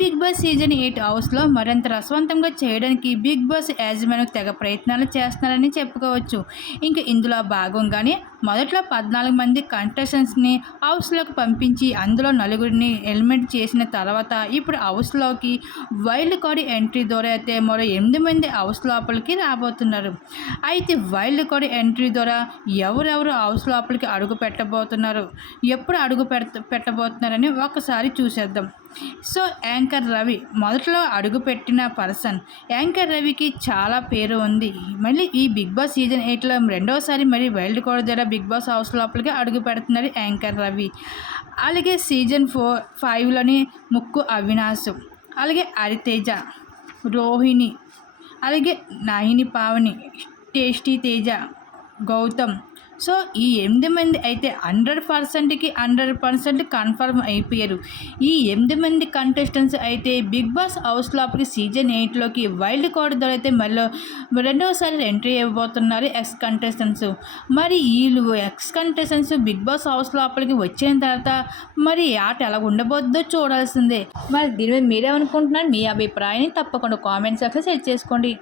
Big boss season eight హౌస్లో మరింత రసవంతంగా చేయడానికి బిగ్ బాస్ యాజమాన్యం తెగ ప్రయత్నాలు చేస్తున్నారని చెప్పుకోవచ్చు. ఇంకా ఇందులో భాగంగానే మొదట్లో పద్నాలుగు మంది కంటెస్టెంట్స్ని హౌస్లోకి పంపించి అందులో నలుగురిని ఎలిమెంట్ చేసిన తర్వాత ఇప్పుడు హౌస్లోకి వైల్డ్ కార్డ్ ఎంట్రీ ద్వారా అయితే మరో ఎనిమిది మంది హౌస్ లోపలికి రాబోతున్నారు. అయితే వైల్డ్ కార్డ్ ఎంట్రీ ద్వారా ఎవరెవరు హౌస్ లోపలికి అడుగు పెట్టబోతున్నారు? ఎప్పుడు అడుగు పెట్ట పెట్టబోతున్నారని ఒకసారి చూసేద్దాం. సో యాంకర్ రవి మొదట్లో అడుగుపెట్టిన పర్సన్. యాంకర్ రవికి చాలా పేరు ఉంది. మళ్ళీ ఈ బిగ్ బాస్ సీజన్ ఎయిట్లో రెండోసారి మరి వైల్డ్ కోడ్ ద్వారా బిగ్ బాస్ హౌస్ లోపలికి అడుగు పెడుతున్నారు యాంకర్ రవి. అలాగే సీజన్ ఫోర్ ఫైవ్లోని ముక్కు అవినాశ్ అలాగే హరితేజ రోహిణి. అలాగే నాహిని పావని టేస్టీ తేజ గౌతమ్. సో ఈ ఎనిమిది మంది అయితే హండ్రెడ్ పర్సెంట్కి హండ్రెడ్ పర్సెంట్ కన్ఫర్మ్ అయిపోయారు. ఈ ఎనిమిది మంది కంటెస్టెంట్స్ అయితే బిగ్ బాస్ హౌస్ లోపలికి సీజన్ ఎయిట్లోకి వైల్డ్ కార్డ్ ద్వారా అయితే మళ్ళీ రెండవసారి ఎంట్రీ ఇవ్వబోతున్నారు ఎక్స్ కంటెస్టెంట్స్ మరి వీళ్ళు ex contestants Big Boss house లోపలికి వచ్చిన తర్వాత మరి ఆట ఎలా ఉండబోద్దో చూడాల్సిందే. మరి దీని మీద మీరేమనుకుంటున్నారు? మీ అభిప్రాయాన్ని తప్పకుండా కామెంట్ సెక్షన్ సెట్ చేసుకోండి.